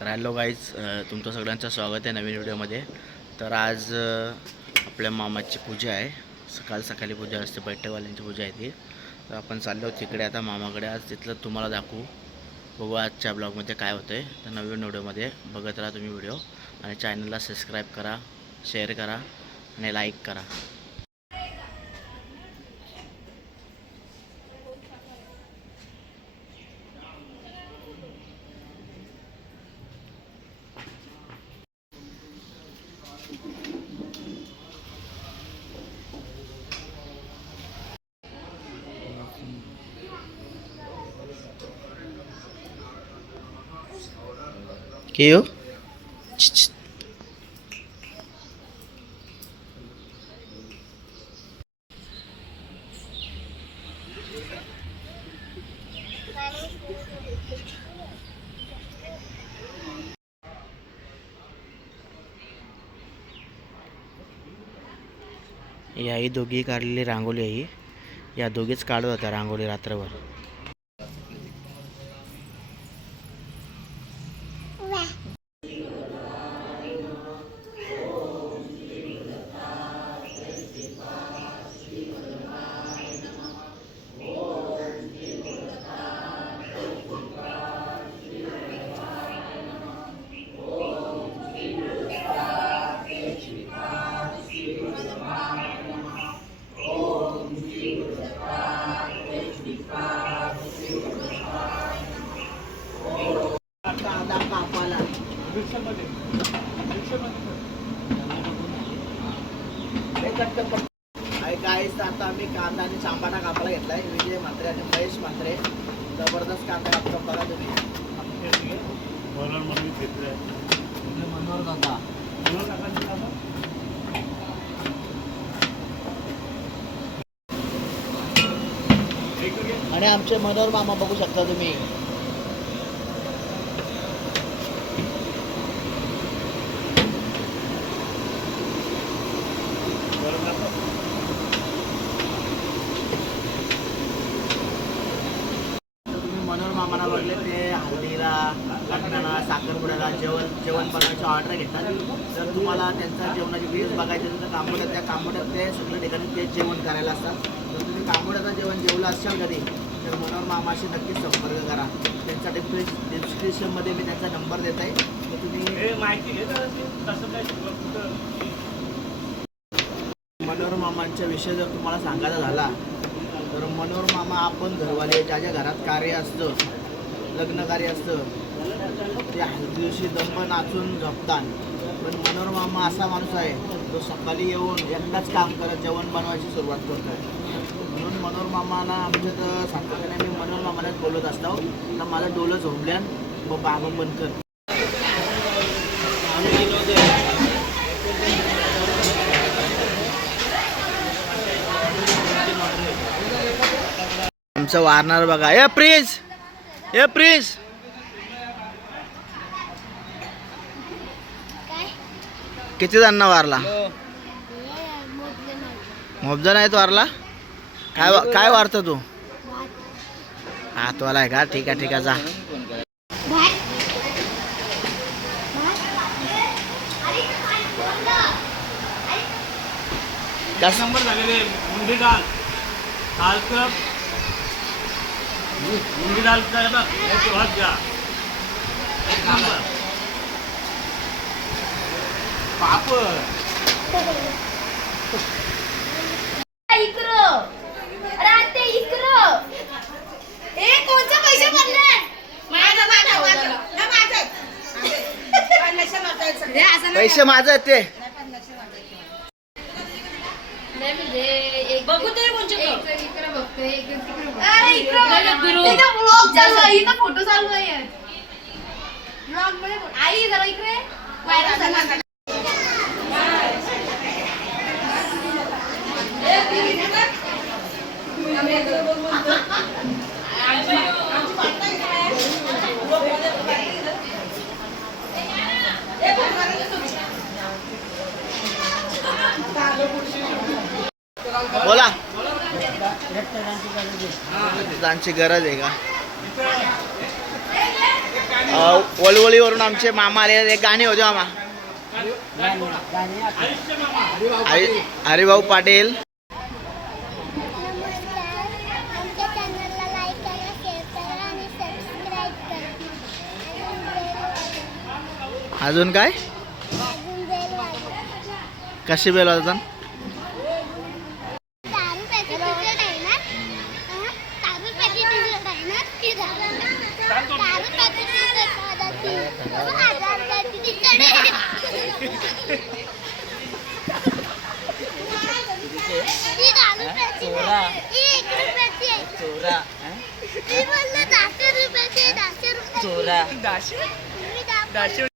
तर hello guys तुमचं सगळ्यांचं स्वागत आहे नवीन व्हिडिओमध्ये. तर आज आपल्या मामाची पूजा आहे. सकाळ सकाळी पूजा असते बैठकवाल्यांची पूजा आहे ती. तर आपण चाललो तिकडे आता मामाकडे. आज तिथलं तुम्हाला दाखवू. बघू आजच्या ब्लॉगमध्ये काय होतं आहे तर नवीन व्हिडिओमध्ये बघत राहा तुम्ही व्हिडिओ. आणि चॅनलला सबस्क्राईब करा शेअर करा आणि लाईक करा. के हो या दोघी काढलेली रांगोळी आहे ही. या दोघीच काढत होत्या रांगोळी रात्रभर गाईस आता आम्ही कांदा आणि चांबाटा कापायला घेतलाय विजय म्हात्रे आणि जबरदस्त कांदा कापतो बघा तुम्ही. मनोहर दादा. आणि आमचे मनोहर मामा बघू शकता तुम्ही मनोहर मामाला बघले ते हल्दीला लग्नाला साखरपुड्याला जेवण जेवण बनवायची ऑर्डर घेतात जर तुम्हाला जेवणाची व्हिडिओज बघायचे असेल तर कांबोड्यात त्या कांबोड्यात ते सगळ्या ठिकाणी ते जेवण करायला असतात. जर तुम्ही कांबोड्याचं जेवण जेवलं असाल कधी तर मनोहर मामाशी नक्कीच संपर्क करा. त्यांचा डिस्क्रिप डिस्क्रिप्शनमध्ये मी त्यांचा नंबर देत आहे. तर तुम्ही मनोहर मामांच्या विषय जर तुम्हाला सांगायचा झाला तर मनोहर मामा आपण घरवाले ज्या ज्या घरात कार्य असतं लग्न कार्य असतं ते दिवशी दंब नाचून झोपतात पण मनोहर मामा असा माणूस आहे जो सकाळी येऊन एकदाच काम करत जेवण बनवायची सुरुवात करतो म्हणून मनोरमामाला आमच्या तर सातत्याने मी मनोरमामालाच बोलत असतो तर माझं डोलं झोपल्यान व बाबा बंद कर. आमचं वारणार बघा. ए प्रिन्स! ए प्रिन्स! किती जणांना वारला? मोबजा नाही तो वारला? काय काय वारतो तू? हातवाला आहे का? ठीक आहे ठीक आहे जा. कस नंबर झालेले मुंडी डाल. कप मुंडी डाल काय बघ एक हात घ्या. एक नंबर. पापड. इकडं. इकडं. पैसे भरले? माझं माझं पैसे ते. नाही म्हणजे बघू इकडं बघतोय चालू आहे. इथं फोटो चालू आहे. ब्लॉगमध्ये photo- आई जरा इकडे. व्हायरल झाला. बोला. त्यांची गरज आहे का? अ, आमचे मामा आले. एक गाणी होते मामा. हरिभाऊ पाटील. अजून काय चॅनलला लाईक करा शेअर करा आणि सबस्क्राईब करा अजून अजून बेल काय अजून बेल वाजवा कशी बेल वाजतात दारू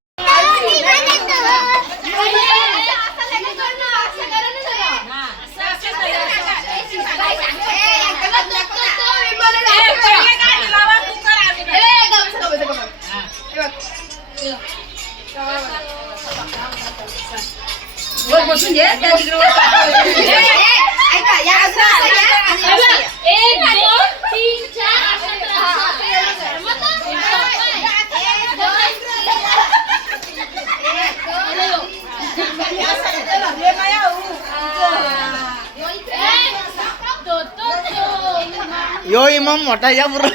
मोठा या पूर्ण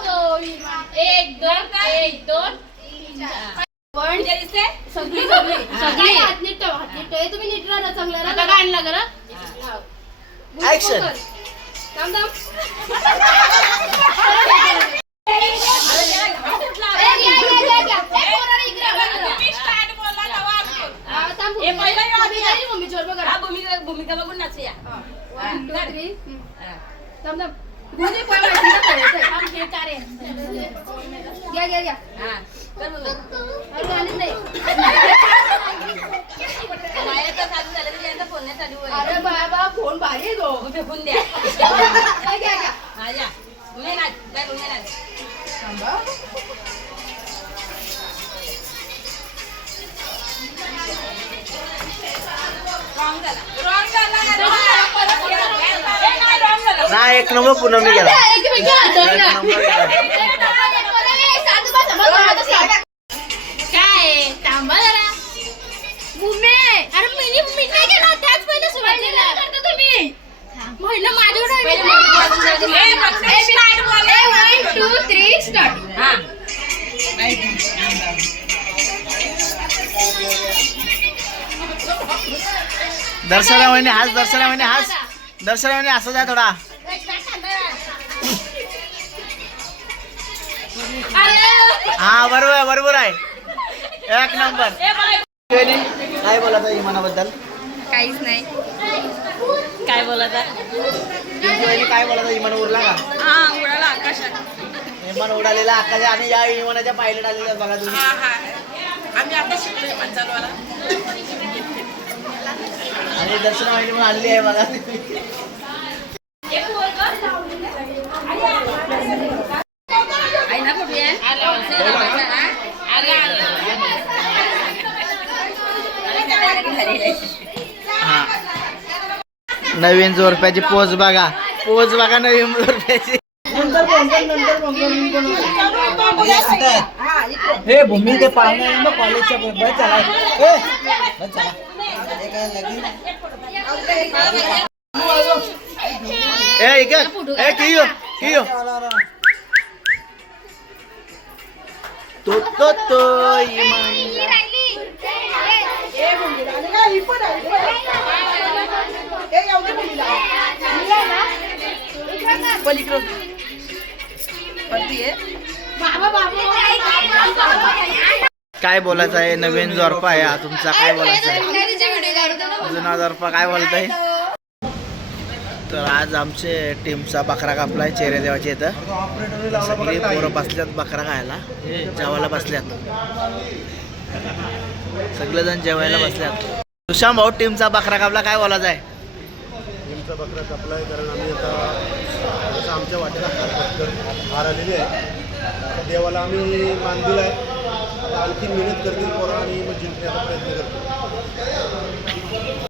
एक दोन एक दोन पण सगळी सगळी सगळी हात नीट ठेवा हात नीट ठेवा. तुम्ही नीट राहा चांगलं राहा बघा आणला करा Action. थांब थांब ભૂમિ જોર વગર. આ ભૂમિ ભૂમિકા વગર ના છે આ. 1 2 3 તમને ભૂમિ કોઈ વાત ન ना एक नंबर पूनम मी गेला एक मिनिट दर्शना महिने हास दर्शना महिने हास दर्शना महिने असं जा थोडा. हा बरोबर आहे बरोबर आहे. एक नंबर. काय बोला ताई इमानाबद्दल? काहीच नाही. काय बोलत वहिनी काय बोला ताई इमान उरला का? हा उडाला आकाशात. इमान उडालेला आकाश आणि या इमानाच्या पायलट आलेल्या बघा तुम्ही. हा हा. आम्ही आता शिकलो विमान चालवायला. आणि दर्शना महिने पण आणली आहे मला. नवीन जोरप्याची पोच बघा. पोच बघा नवीन जोरप्याची. हे भूमी ते पाहुणे कॉलेजच्या बस चला. चला. काय लगीन? ए इक ए कियो कियो तो तो तो काय बोलायचं आहे नवीन जोरपा आहे तुमचा काय बोलायचं आहे हजार रुपये काय बोलताय? तर आज आमचे टीमचा बकरा कापलाय चेहरे देवाचे इथं. सगळी पोरं बसल्यात बकरा खायला. जेवायला बसल्यात. सगळेजण जेवायला बसल्यात. सुशांत भाऊ टीमचा बकरा कापला काय बोलायचं आहे? टीमचा बकरा कापलाय कारण आम्ही आता आमच्या वाटेला हार आलेली आहे. देवाला आम्ही मान दिलाय. आणखी मेहनत करतील पोरं आणि मग जिंकण्याचा प्रयत्न करतो